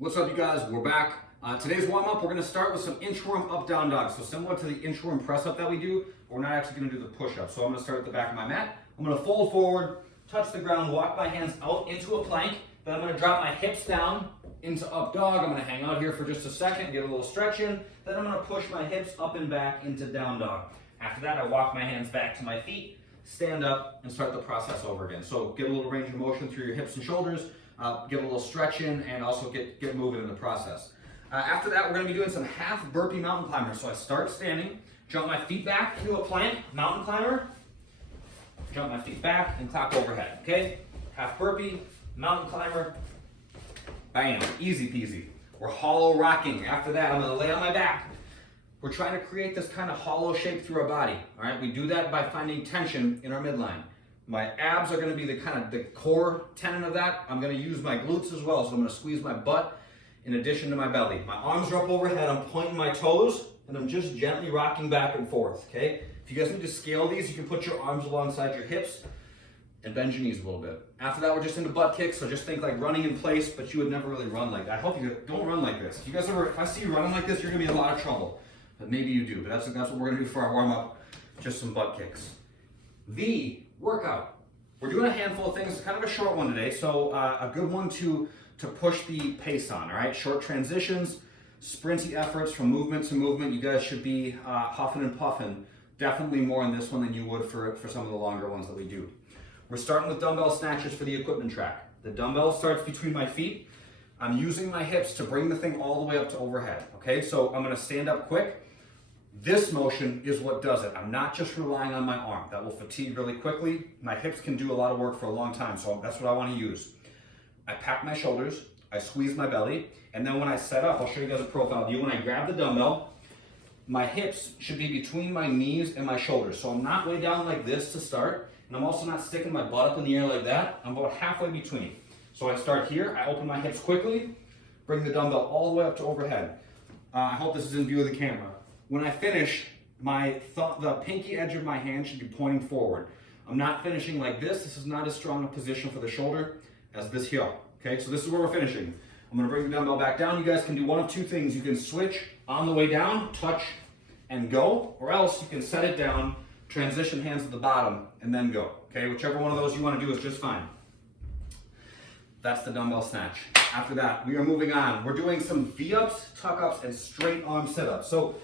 What's up, you guys? We're back. Today's warm-up, we're going to start with some inchworm up-down dog. So similar to the inchworm press-up that we do, we're not actually going to do the push-up. So I'm going to start at the back of my mat. I'm going to fold forward, touch the ground, walk my hands out into a plank. Then I'm going to drop my hips down into up dog. I'm going to hang out here for just a second, get a little stretch in. Then I'm going to push my hips up and back into down dog. After that, I walk my hands back to my feet, stand up, and start the process over again. So get a little range of motion through your hips and shoulders. Get a little stretch in and also get moving in the process. After that, we're going to be doing some half burpee mountain climbers. So I start standing, jump my feet back into a plank, mountain climber, jump my feet back and clap overhead, okay? Half burpee, mountain climber, bam, easy peasy. We're hollow rocking. After that, I'm going to lay on my back. We're trying to create this kind of hollow shape through our body, all right? We do that by finding tension in our midline. My abs are going to be the core tenon of that. I'm going to use my glutes as well, so I'm going to squeeze my butt in addition to my belly. My arms are up overhead, I'm pointing my toes, and I'm just gently rocking back and forth, okay? If you guys need to scale these, you can put your arms alongside your hips and bend your knees a little bit. After that, we're just into butt kicks, so just think like running in place, but you would never really run like that. I hope you don't run like this. If you guys if I see you running like this, you're going to be in a lot of trouble. But maybe you do, but that's what we're going to do for our warm-up, just some butt kicks. The workout. We're doing a handful of things. It's kind of a short one today, so a good one to push the pace on, all right? Short transitions, sprinty efforts from movement to movement. You guys should be huffing and puffing. Definitely more in this one than you would for some of the longer ones that we do. We're starting with dumbbell snatches for the equipment track. The dumbbell starts between my feet. I'm using my hips to bring the thing all the way up to overhead, okay? So I'm gonna stand up quick. This motion is what does it. I'm not just relying on my arm. That will fatigue really quickly. My hips can do a lot of work for a long time, so that's what I want to use. I pack my shoulders, I squeeze my belly, and then when I set up, I'll show you guys a profile view. When I grab the dumbbell, my hips should be between my knees and my shoulders. So I'm not way down like this to start, and I'm also not sticking my butt up in the air like that. I'm about halfway between. So I start here, I open my hips quickly, bring the dumbbell all the way up to overhead. I hope this is in view of the camera. When I finish, the pinky edge of my hand should be pointing forward. I'm not finishing like this. This is not as strong a position for the shoulder as this here, okay? So this is where we're finishing. I'm gonna bring the dumbbell back down. You guys can do one of two things. You can switch on the way down, touch and go, or else you can set it down, transition hands to the bottom, and then go, okay? Whichever one of those you wanna do is just fine. That's the dumbbell snatch. After that, we are moving on. We're doing some V-ups, tuck-ups, and straight arm sit-ups. So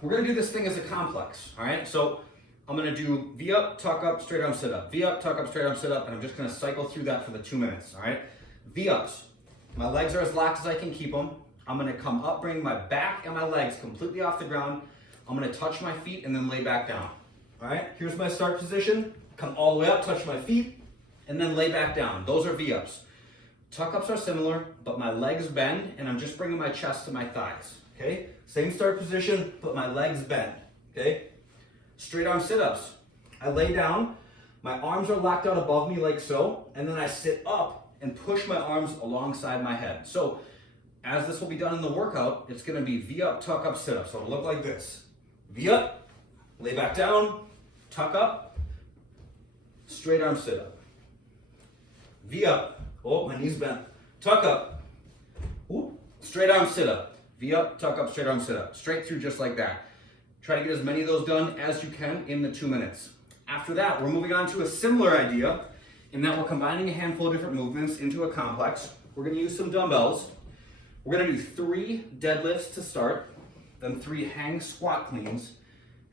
we're gonna do this thing as a complex, all right? So I'm gonna do V-up, tuck-up, straight arm sit-up. V-up, tuck-up, straight arm sit-up, and I'm just gonna cycle through that for the 2 minutes, all right? V-ups, my legs are as locked as I can keep them. I'm gonna come up, bring my back and my legs completely off the ground. I'm gonna touch my feet and then lay back down, all right? Here's my start position. Come all the way up, touch my feet, and then lay back down. Those are V-ups. Tuck-ups are similar, but my legs bend, and I'm just bringing my chest to my thighs. Okay, same start position, but my legs bend, okay? Straight arm sit-ups. I lay down, my arms are locked out above me like so, and then I sit up and push my arms alongside my head. So, as this will be done in the workout, it's gonna be V-up, tuck-up, sit-up. So it'll look like this. V-up, lay back down, tuck up, straight arm sit-up. V-up, oh, my knees bent. Tuck up, ooh, straight arm sit-up. V-up, tuck up, straight arm sit-up. Straight through just like that. Try to get as many of those done as you can in the 2 minutes. After that, we're moving on to a similar idea in that we're combining a handful of different movements into a complex. We're gonna use some dumbbells. We're gonna do 3 deadlifts to start, then 3 hang squat cleans,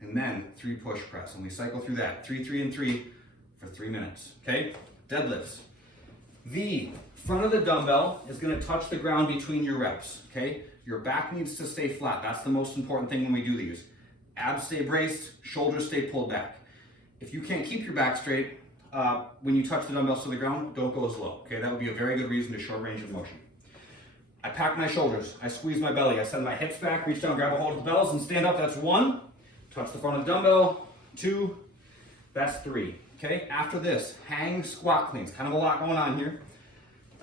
and then 3 push press. And we cycle through that, 3, 3, and 3 for 3 minutes, okay? Deadlifts. The front of the dumbbell is gonna touch the ground between your reps, okay? Your back needs to stay flat. That's the most important thing when we do these. Abs stay braced, shoulders stay pulled back. If you can't keep your back straight, when you touch the dumbbells to the ground, don't go as low, okay? That would be a very good reason to short range of motion. I pack my shoulders, I squeeze my belly, I send my hips back, reach down, grab a hold of the bells, and stand up. That's 1. Touch the front of the dumbbell, 2, that's 3, okay? After this, hang squat cleans. Kind of a lot going on here.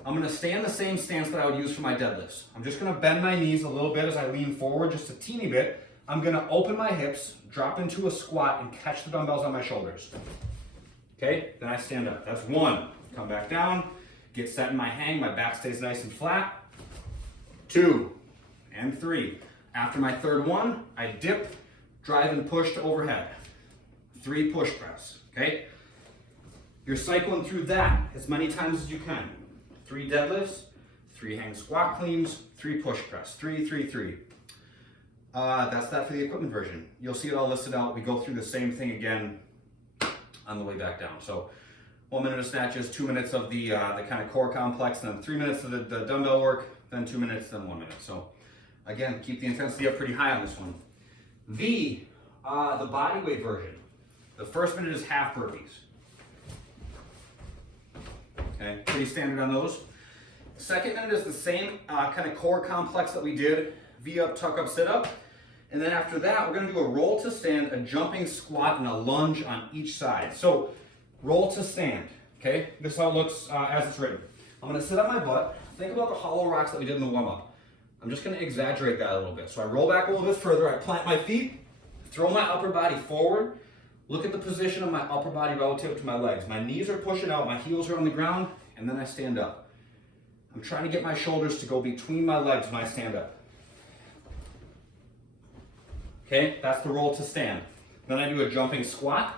I'm gonna stay in the same stance that I would use for my deadlifts. I'm just gonna bend my knees a little bit as I lean forward, just a teeny bit. I'm gonna open my hips, drop into a squat, and catch the dumbbells on my shoulders. Okay, then I stand up. That's 1. Come back down, get set in my hang, my back stays nice and flat. 2, and 3. After my third one, I dip, drive, and push to overhead. 3 push press, okay? You're cycling through that as many times as you can. 3 deadlifts, 3 hang squat cleans, 3 push press, 3, 3, 3. That's that for the equipment version. You'll see it all listed out. We go through the same thing again on the way back down. So 1 minute of snatches, 2 minutes of the kind of core complex, then 3 minutes of the dumbbell work, then 2 minutes, then 1 minute. So again, keep the intensity up pretty high on this one. The body weight version. The first minute is half burpees. Okay, pretty standard on those. Second minute is the same kind of core complex that we did, V up, tuck up, sit up. And then after that, we're gonna do a roll to stand, a jumping squat, and a lunge on each side. So roll to stand, okay? This is how it looks as it's written. I'm gonna sit on my butt. Think about the hollow rocks that we did in the warm up. I'm just gonna exaggerate that a little bit. So I roll back a little bit further, I plant my feet, throw my upper body forward, look at the position of my upper body relative to my legs. My knees are pushing out, my heels are on the ground, and then I stand up. I'm trying to get my shoulders to go between my legs when I stand up. Okay, that's the roll to stand. Then I do a jumping squat,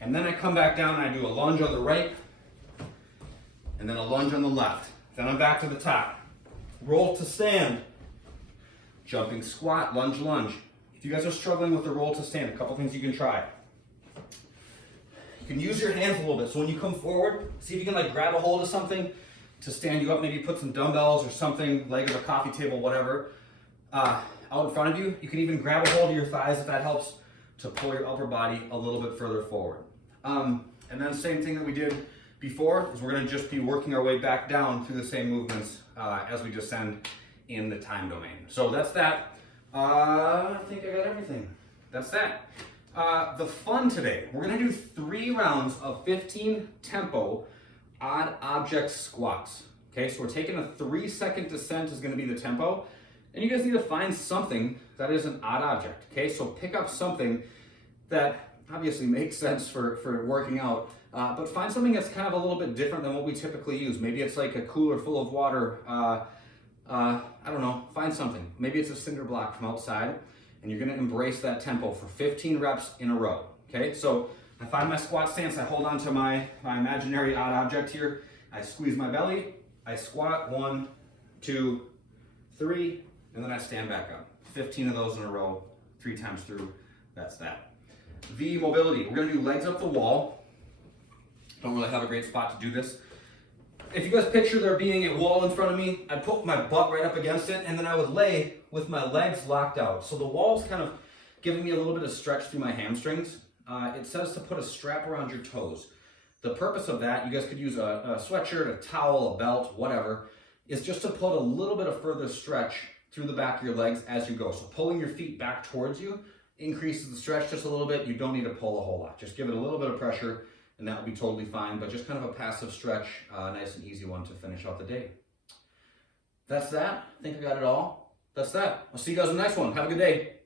and then I come back down and I do a lunge on the right, and then a lunge on the left. Then I'm back to the top. Roll to stand, jumping squat, lunge, lunge. If you guys are struggling with the roll to stand, a couple things you can try. You can use your hands a little bit. So when you come forward, see if you can like grab a hold of something to stand you up. Maybe put some dumbbells or something, leg of a coffee table, whatever, out in front of you. You can even grab a hold of your thighs if that helps to pull your upper body a little bit further forward. And then same thing that we did before is we're going to just be working our way back down through the same movements as we descend in the time domain. So that's that. I think I got everything. That's that. The fun today, we're going to do 3 rounds of 15 tempo odd object squats. Okay, so we're taking a 3-second descent is going to be the tempo. And you guys need to find something that is an odd object. Okay, so pick up something that obviously makes sense for working out, but find something that's kind of a little bit different than what we typically use. Maybe it's like a cooler full of water. I don't know, find something. Maybe it's a cinder block from outside, and you're gonna embrace that tempo for 15 reps in a row. Okay, so I find my squat stance, I hold on to my imaginary odd object here, I squeeze my belly, I squat, 1, 2, 3, and then I stand back up. 15 of those in a row, 3 times through, that's that. V mobility, we're gonna do legs up the wall. Don't really have a great spot to do this. If you guys picture there being a wall in front of me, I'd put my butt right up against it, and then I would lay with my legs locked out. So the wall's kind of giving me a little bit of stretch through my hamstrings. It says to put a strap around your toes. The purpose of that, you guys could use a sweatshirt, a towel, a belt, whatever, is just to put a little bit of further stretch through the back of your legs as you go. So pulling your feet back towards you increases the stretch just a little bit. You don't need to pull a whole lot. Just give it a little bit of pressure and that will be totally fine, but just kind of a passive stretch, nice and easy one to finish out the day. That's that. I think I got it all. That's that. I'll see you guys in the next one. Have a good day.